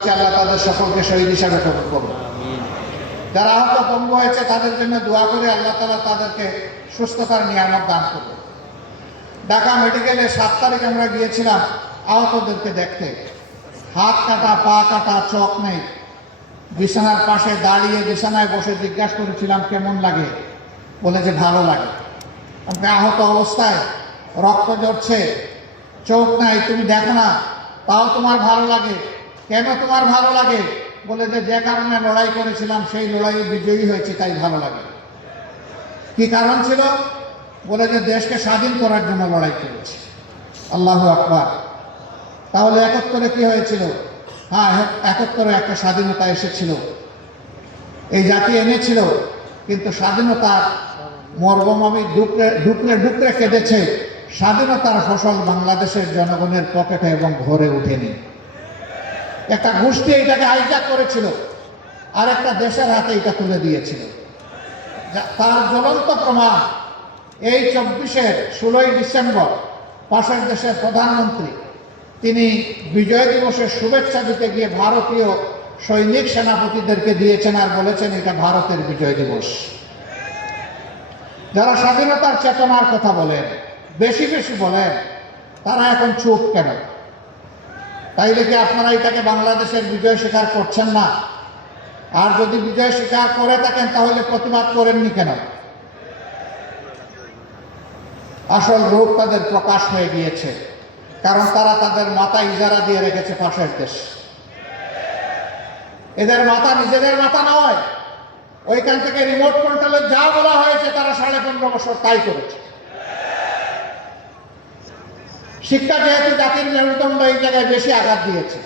আল্লাহ তাদের সকলকে শহীদ হিসাবে কবুল করুন। যারা আহত পঙ্গু হয়েছে তাদের জন্য দোয়া করে আল্লাহ তাআলা তাদেরকে সুস্থতার নিয়ামত দান করুন। ঢাকা মেডিকেলে 7 তারিখ আমরা গিয়েছিলাম আহতদেরকে দেখতে। হাত কাটা, পা কাটা, চোখ নেই। বিছানার পাশে দাঁড়িয়ে বিছানায় বসে জিজ্ঞাসা করেছিলাম কেমন লাগে, বলে যে ভালো লাগে। আপনি আহত অবস্থায় রক্ত ঝরছে, চোখ নাই, তুমি দেখো না, তাও তোমার ভালো লাগে। কেন তোমার ভালো লাগে? বলে যে কারণে লড়াই করেছিলাম সেই লড়াইয়ে বিজয়ী হয়েছে তাই ভালো লাগে। কি কারণ ছিল? বলে যে দেশকে স্বাধীন করার জন্য লড়াই করেছি। আল্লাহু আকবার। তাহলে 71-এ কি হয়েছিল? হ্যাঁ, 71-এ একটা স্বাধীনতা এসেছিল, এই জাতি এনেছিল, কিন্তু স্বাধীনতার মর্মভূমি ডুকরে ডুকরে কেঁদেছে। স্বাধীনতার ফসল বাংলাদেশের জনগণের পকেটে এবং ঘরে উঠেনি। একটা গোষ্ঠী এটাকে হাইজ্যাক করেছিল, আর একটা দেশের হাতে এটা তুলে দিয়েছিল। তার জ্বলন্ত প্রমাণ এই 16 ডিসেম্বর পাশের দেশের প্রধানমন্ত্রী তিনি বিজয় দিবসের শুভেচ্ছা দিতে গিয়ে ভারতীয় সৈনিক সেনাপতিদেরকে দিয়েছেন আর বলেছেন এটা ভারতের বিজয় দিবস। যারা স্বাধীনতার চেতনার কথা বলেন, বেশি বেশি বলেন, তারা এখন চুপ কেন? তাইলে কি আপনারা এটাকে বাংলাদেশের বিজয় স্বীকার করছেন না? আর যদি বিজয় স্বীকার করে থাকেন তাহলে প্রতিবাদ করেননি কেন? আসল রূপ তাদের প্রকাশ হয়ে গিয়েছে, কারণ তারা তাদের মাথা ইজারা দিয়ে রেখেছে পাশের দেশ। এদের মাথা নিজেদের মাথা নয়, ওইখান থেকে রিমোট কন্ট্রোলে যা বলা হয়েছে তারা 15.5 বছর তাই করেছে। শিক্ষা যেহেতু জাতির মেরুদণ্ড, এই জায়গায় বেশি আঘাত দিয়েছে।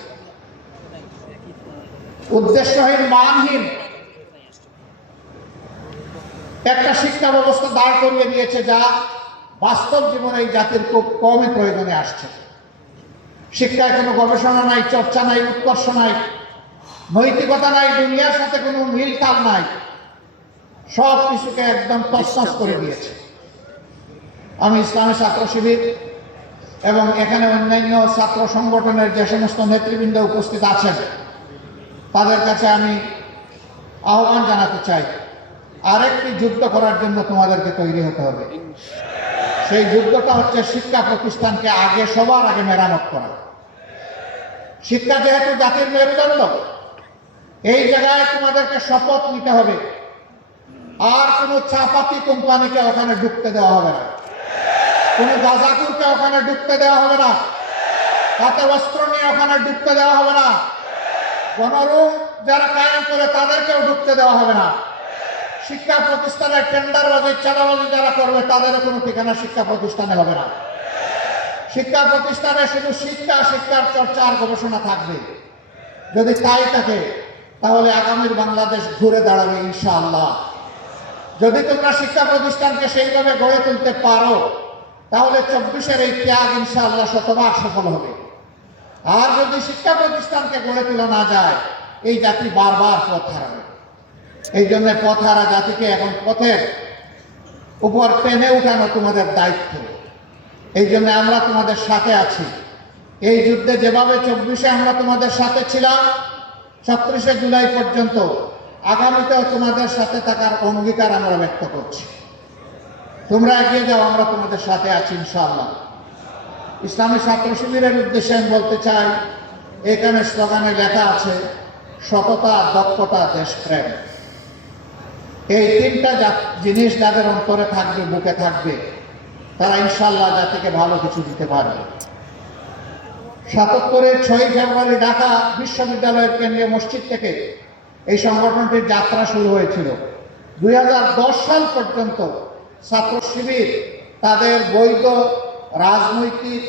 উদ্দেশ্যহীন, মানহীন একটা শিক্ষা ব্যবস্থা দাঁড় করিয়ে দিয়েছে যা বাস্তব জীবনে এই জাতির খুব কমই প্রয়োজনে আসছে। শিক্ষায় কোনো গবেষণা নাই, চর্চা নাই, উৎকর্ষ নাই, নৈতিকতা নাই, দুনিয়ার সাথে কোনো মিল তাল নাই, সব কিছুকে একদম তছনছ করে দিয়েছে। আমি ইসলামী ছাত্র শিবির এবং এখানে অন্যান্য ছাত্র সংগঠনের যে সমস্ত নেতৃবৃন্দ উপস্থিত আছেন তাদের কাছে আমি আহ্বান জানাতে চাই, আরেকটি যুদ্ধ করার জন্য তোমাদেরকে তৈরি হতে হবে। সেই যুদ্ধটা হচ্ছে শিক্ষা প্রতিষ্ঠানকে সবার আগে মেরামত করা। শিক্ষা যেহেতু জাতির মেরুদণ্ড, এই জায়গায় তোমাদেরকে শপথ নিতে হবে আর কোনো চাপাতি কোম্পানিকে ওখানে ঢুকতে দেওয়া হবে না, কোনো গাজাকুরকে ওখানে ঢুকতে দেওয়া হবে না, হাতে অস্ত্র নিয়ে ওখানে ঢুকতে দেওয়া হবে না, গণরুম যারা কায়েম করে তাদেরকেও ঢুকতে দেওয়া হবে না। শিক্ষা প্রতিষ্ঠানের টেন্ডারবাজি, চাঁদাবাজি যারা করবে তাদেরও কোনো ঠিকানা শিক্ষা প্রতিষ্ঠানে হবে না। শিক্ষা প্রতিষ্ঠানে শুধু শিক্ষার চর্চা আর গবেষণা থাকবে। যদি তাই থাকে তাহলে আগামীর বাংলাদেশ ঘুরে দাঁড়াবে ইনশাআল্লাহ। যদি তোমরা শিক্ষা প্রতিষ্ঠানকে সেইভাবে গড়ে তুলতে পারো তাহলে 24-এর এই ত্যাগ ইনশাআল্লাহ শতভাগ সফল হবে। আর যদি শিক্ষা প্রতিষ্ঠানকে গড়ে তোলা না যায় এই জাতি বারবার পথ হারাবে। এই জন্য পথ হারা জাতিকে এখন পথের উপর টেনে উঠানো তোমাদের দায়িত্ব। এই জন্য আমরা তোমাদের সাথে আছি। এই যুদ্ধে যেভাবে 24-এ আমরা তোমাদের সাথে ছিলাম 36শে জুলাই পর্যন্ত, আগামীতেও তোমাদের সাথে থাকার অঙ্গীকার আমরা ব্যক্ত করছি। তোমরা এগিয়ে যাও, আমরা তোমাদের সাথে আছি ইনশাআল্লাহ। ইসলামী ছাত্র শিবিরের উদ্দেশ্যে আমি বলতে চাই, এখানে স্লোগানে লেখা আছে সততা, দক্ষতা, দেশপ্রেম। এই 3টা জিনিস যাদের অন্তরে থাকবে, বুকে থাকবে, তারা ইনশাআল্লাহ জাতিকে ভালো কিছু দিতে পারবে। 77-এর 6 ফেব্রুয়ারি ঢাকা বিশ্ববিদ্যালয়ের কেন্দ্রীয় মসজিদ থেকে এই সংগঠনটির যাত্রা শুরু হয়েছিল। 2010 সাল পর্যন্ত ছাত্র শিবির তাদের বৈধ রাজনৈতিক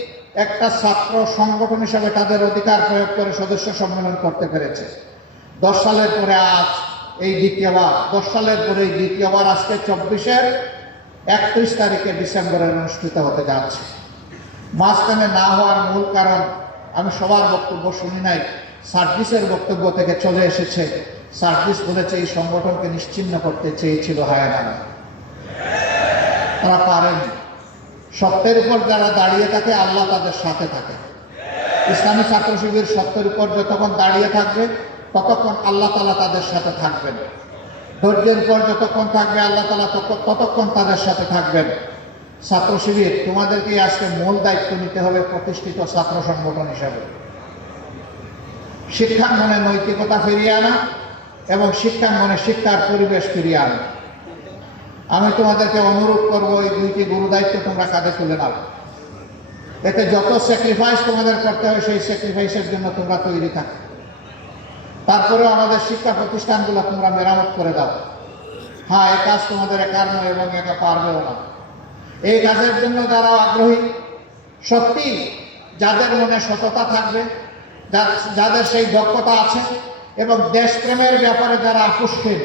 একটা ছাত্র সংগঠন হিসেবে তাদের অধিকার প্রয়োগ করে সদস্য সম্মেলন করতে পেরেছে। 10 সালের পরে আজ এই দ্বিতীয়বার, 10 সালের পরে এই দ্বিতীয়বার আজকে 24-এর 31 তারিখে ডিসেম্বরে অনুষ্ঠিত হতে যাচ্ছে। মাঝখানে না হওয়ার মূল কারণ আমি সবার বক্তব্য শুনি নাই, সার্ভিসের বক্তব্য থেকে চলে এসেছে। সার্ভিস বলেছে এই সংগঠনকে নিশ্চিহ্ন করতে চেয়েছিল হায়ানারা, তারা পারেনি। সত্যের উপর যারা দাঁড়িয়ে থাকে আল্লাহ তাদের সাথে থাকে। ইসলামী ছাত্র শিবির সত্যের উপর যতক্ষণ দাঁড়িয়ে থাকবে ততক্ষণ আল্লাহ তাআলা তাদের সাথে থাকবেন। ধৈর্যের উপর যতক্ষণ থাকবে আল্লাহ তাআলা ততক্ষণ তাদের সাথে থাকবেন। ছাত্র শিবির তোমাদেরকে আজকে মূল দায়িত্ব নিতে হবে প্রতিষ্ঠিত ছাত্র সংগঠন হিসাবে। শিক্ষাঙ্গনে নৈতিকতা ফিরিয়ে আনা এবং শিক্ষাঙ্গনে শিক্ষার পরিবেশ ফিরিয়ে আনা। আমি তোমাদেরকে অনুরোধ করবো এই দুইটি গুরু দায়িত্ব তোমরা কাঁধে তুলে নাও। এতে যত স্যাক্রিফাইস তোমাদের করতে হয় সেই স্যাক্রিফাইসের জন্য তোমরা তৈরি থাকো। তারপরেও আমাদের শিক্ষা প্রতিষ্ঠানগুলো তোমরা মেরামত করে দাও। হ্যাঁ, এই কাজ তোমাদের একার নয় এবং একা পারবেও না। এই কাজের জন্য যারা আগ্রহী, সত্যি যাদের মনে সততা থাকবে, যাদের সেই দক্ষতা আছে এবং দেশপ্রেমের ব্যাপারে যারা আকস্মিক,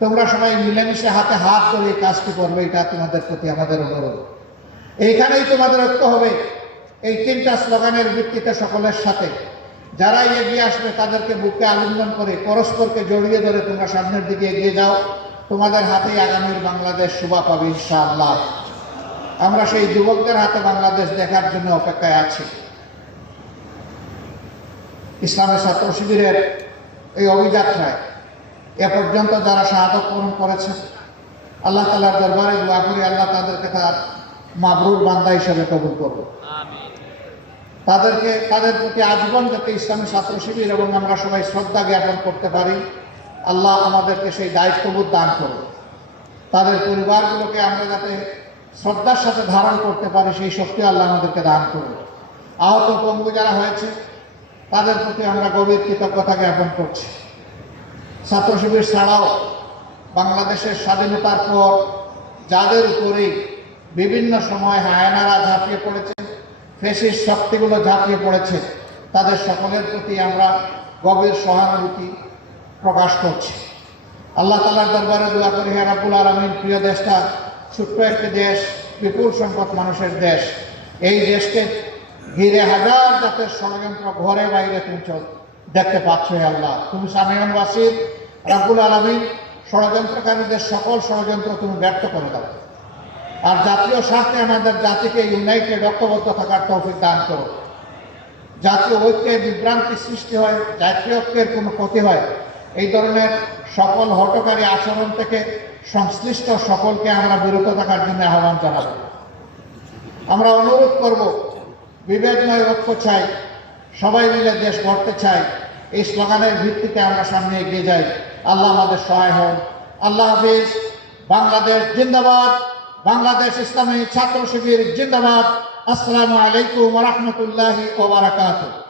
তোমরা সবাই মিলেমিশে হাতে হাত ধরে এই কাজটি করবে। এটা তোমাদের প্রতি আমাদের অনুরোধ। এইখানেই তোমাদের ঐক্য হবে এই তিনটা স্লোগানের ভিত্তিতে সকলের সাথে। যারাই এগিয়ে আসবে তাদেরকে বুকে আলিঙ্গন করে পরস্পরকে জড়িয়ে ধরে তোমরা সামনের দিকে এগিয়ে যাও। তোমাদের হাতেই আগামীর বাংলাদেশ শোভা পাবে ইনশাআল্লাহ। আমরা সেই যুবকদের হাতে বাংলাদেশ দেখার জন্য অপেক্ষায় আছি। ইসলামী ছাত্র শিবিরের এই অভিযাত্রায় এ পর্যন্ত যারা শাহাদত বরণ করেছে, আল্লাহ তাআলার দরবারে দোয়া করি আল্লাহ তাদেরকে তার মাবরুর বান্দা হিসেবে কবুল করবে। তাদের প্রতি আজীবন যাতে ইসলামী ছাত্র শিবির এবং আমরা সবাই শ্রদ্ধা জ্ঞাপন করতে পারি, আল্লাহ আমাদেরকে সেই দায়িত্ববোধ দান করবে। তাদের পরিবারগুলোকে আমরা যাতে শ্রদ্ধার সাথে ধারণ করতে পারি সেই শক্তি আল্লাহ আমাদেরকে দান করবে। আহত পঙ্গু যারা হয়েছে তাদের প্রতি আমরা গভীর কৃতজ্ঞতা জ্ঞাপন করছি। ছাত্র শিবির ছাড়াও বাংলাদেশের স্বাধীনতার পর যাদের উপরেই বিভিন্ন সময় হায়নারা ঝাঁপিয়ে পড়েছে, ফ্যাসিস্ট শক্তিগুলো ঝাঁপিয়ে পড়েছে, তাদের সকলের প্রতি আমরা গভীর সহানুভূতি প্রকাশ করছি। আল্লাহ তাআলার দরবারে দোয়া করি, হে রাব্বুল আলামিন, প্রিয় দেশটা ছোট্ট একটি দেশ, বিপুল সংখ্যক মানুষের দেশ। এই দেশকে ঘিরে হাজার জাতের ষড়যন্ত্র ঘরে বাইরে তুমি দেখতে পাচ্ছ। হে আল্লাহ, তুমি সামিউন বাসির, রাব্বুল আলামিন, ষড়যন্ত্রকারীদের সকল ষড়যন্ত্র তুমি ব্যর্থ করে দাও। আর জাতীয় স্বার্থে আমাদের জাতিকে ইউনাইটেড ঐক্যবদ্ধ থাকার তৌফিক দান করো। জাতীয় ঐক্যে বিভ্রান্তি সৃষ্টি হয়, জাতীয় ঐক্যের কোনো ক্ষতি হয়, এই ধরনের সকল হটকারী আচরণ থেকে সংশ্লিষ্ট সকলকে আমরা বিরত থাকার জন্য আহ্বান জানাব। আমরা অনুরোধ করব, বিভেদ নয় ঐক্য চাই, সবাই মিলে দেশ গড়তে চাই। এই স্লোগানের ভিত্তিতে আমরা সামনে এগিয়ে যাই। আল্লাহ আমাদের সহায় হন। আল্লাহ হাফিজ। বাংলাদেশ জিন্দাবাদ। বাংলাদেশ ইসলামী ছাত্র শিবির জিন্দাবাদ। আসসালামু আলাইকুম ওয়া রাহমাতুল্লাহি ওয়া বারাকাতুহু।